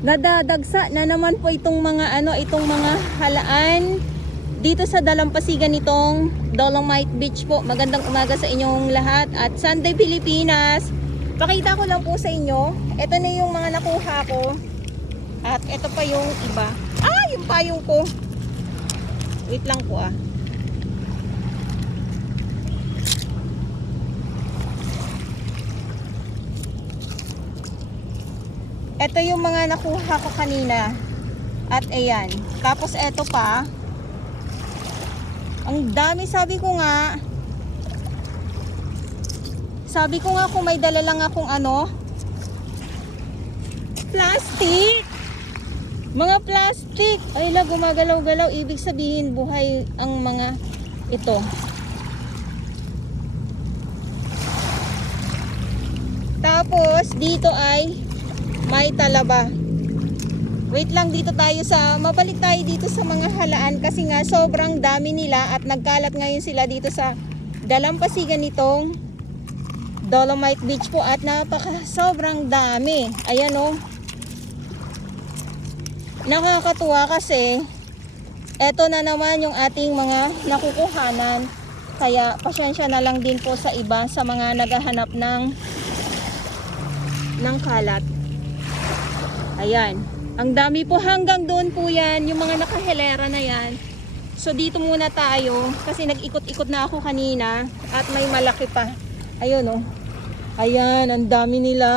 Nadadagsa na naman po itong mga itong mga halaan dito sa dalampasigan nitong Dolomite Beach po. Magandang umaga sa inyong lahat at Sunday Pilipinas. Pakita ko lang po sa inyo. Ito na yung mga nakuha ko. At ito pa yung iba. Yung payong ko. Wait lang po Ito yung mga nakuha ko kanina. At ayan. Tapos ito pa. Ang dami, sabi ko nga kung may dala lang akong plastic. Mga plastic. Ay la, gumagalaw-galaw. Ibig sabihin buhay ang mga ito. Tapos dito ay may talaba. Wait lang, mabalik tayo dito sa mga halaan kasi nga sobrang dami nila at nagkalat ngayon sila dito sa dalampasigan nitong Dolomite Beach po at sobrang dami. Ayan nakakatuwa kasi eto na naman yung ating mga nakukuhanan. Kaya pasensya na lang din po sa iba sa mga naghahanap ng kalat. Ayan. Ang dami po hanggang doon po yan. Yung mga nakahilera na yan. So dito muna tayo. Kasi nag-ikot-ikot na ako kanina. At may malaki pa. Ayun Ayan. Ang dami nila.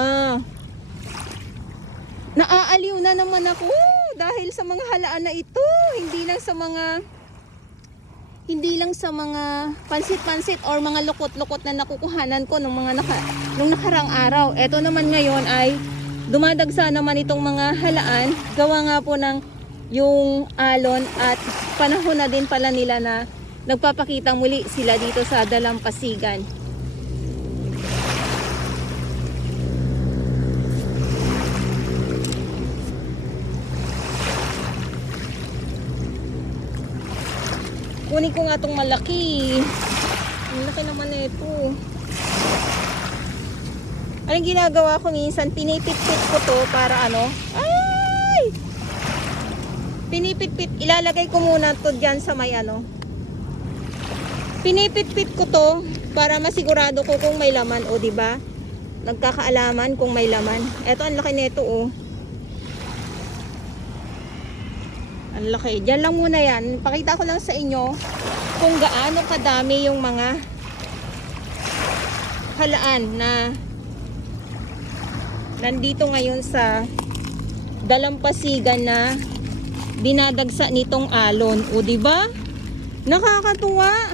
Naaaliw na naman ako. Dahil sa mga halaan na ito. Hindi lang sa mga pansit-pansit or mga lukot-lukot na nakukuhanan ko nung nakarang araw. Ito naman ngayon ay dumadagsa naman itong mga halaan. Gawa nga po ng yung alon at panahon na din pala nila na nagpapakita muli sila dito sa dalampasigan. Kunin ko nga itong malaki. Ang laki naman na ito. Anong ginagawa ko minsan? Pinipit-pit ko to para pinipit-pit. Ilalagay ko muna to dyan sa may Pinipit-pit ko to para masigurado ko kung may laman. O diba? Nagkakaalaman kung may laman. Eto, ang laki nito Ang laki. Diyan lang muna yan. Pakita ko lang sa inyo kung gaano kadami yung mga halaan na nandito ngayon sa dalampasigan na dinadagsa nitong alon. O diba? Nakakatuwa.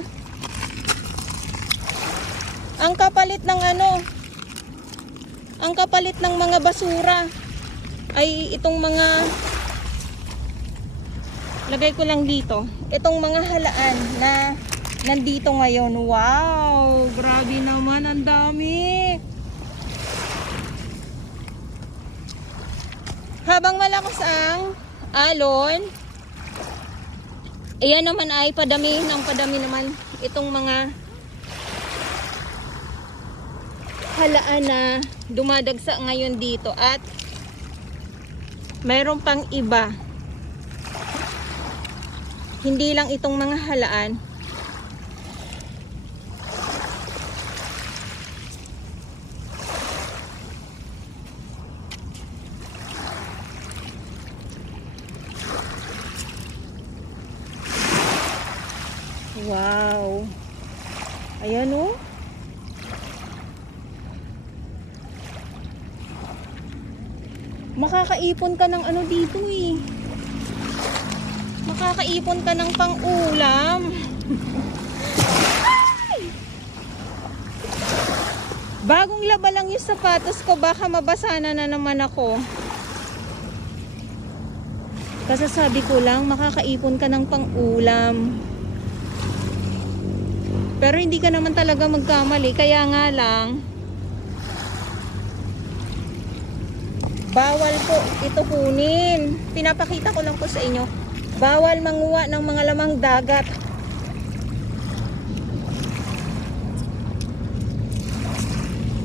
Ang kapalit ng mga basura ay itong mga lagay ko lang dito. Itong mga halaan na nandito ngayon. Wow! Grabe naman. Ang dami. Habang malakas ang alon, ayan naman ay padami naman itong mga halaan na dumadagsa ngayon dito at mayroon pang iba. Hindi lang itong mga halaan. Wow. Ayan Makakaipon ka ng dito Makakaipon ka ng pang-ulam. Bagong laba lang yung sapatos ko. Baka mabasa na naman ako. Kasasabi ko lang, makakaipon ka ng pang-ulam. Pero hindi ka naman talaga magkamali. Kaya nga lang, bawal po ito kunin. Pinapakita ko lang po sa inyo. Bawal manguha ng mga lamang dagat.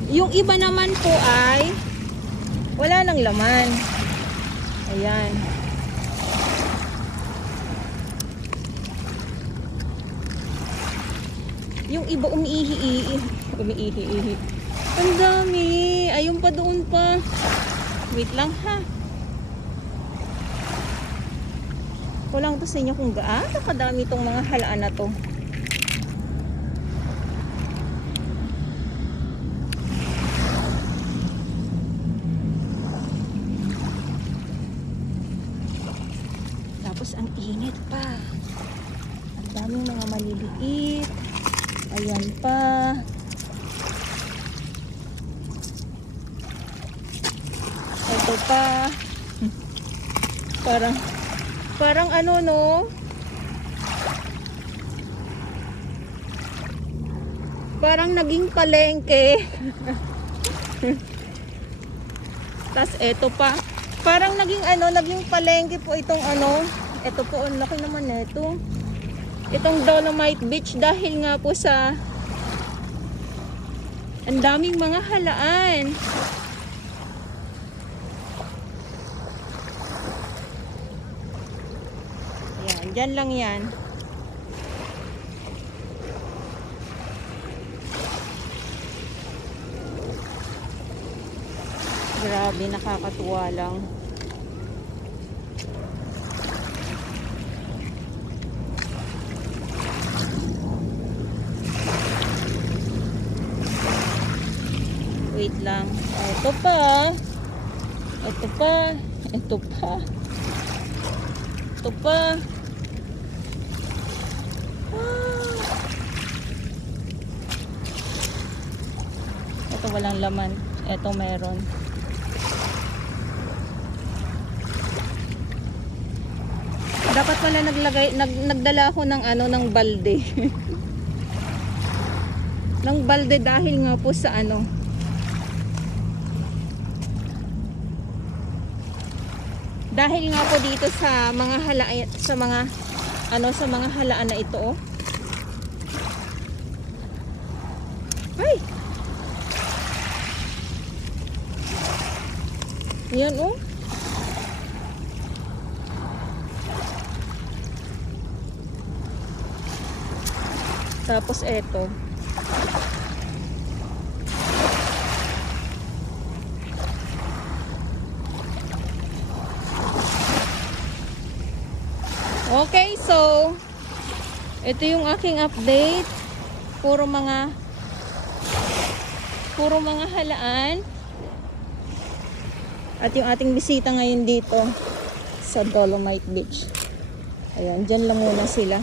Yung iba naman po ay wala nang laman. Ayan. Yung iba umiihi. Ang dami. Ayun pa, doon pa. Wait lang ha. Kulang to sa inyo kung gaano kadami itong mga halaan na to. Tapos ang init pa. Ang daming mga maliliit. Ayan pa. Ito pa. Parang ano no? Parang naging palengke. Tas eto pa. Parang naging palengke po itong ano. Ito po, ang laki naman nito. Itong Dolomite Beach dahil nga po sa ang daming mga halaan. Ayan, dyan lang yan. Grabe, nakakatuwa lang. Wait lang. Ito pa. Ito pa. Ito pa. Ito pa. Ito walang laman. Ito meron. Dapat pala nagdala ako ng ng balde. Ng balde dahil nga po sa dahil nga po dito sa mga halaan, sa mga halaan na ito, oh. Ay. Yan, oh. Tapos eto. Okay, so ito yung aking update. Puro mga halaan. At yung ating bisita ngayon dito sa Dolomite Beach. Ayan, dyan lang muna sila.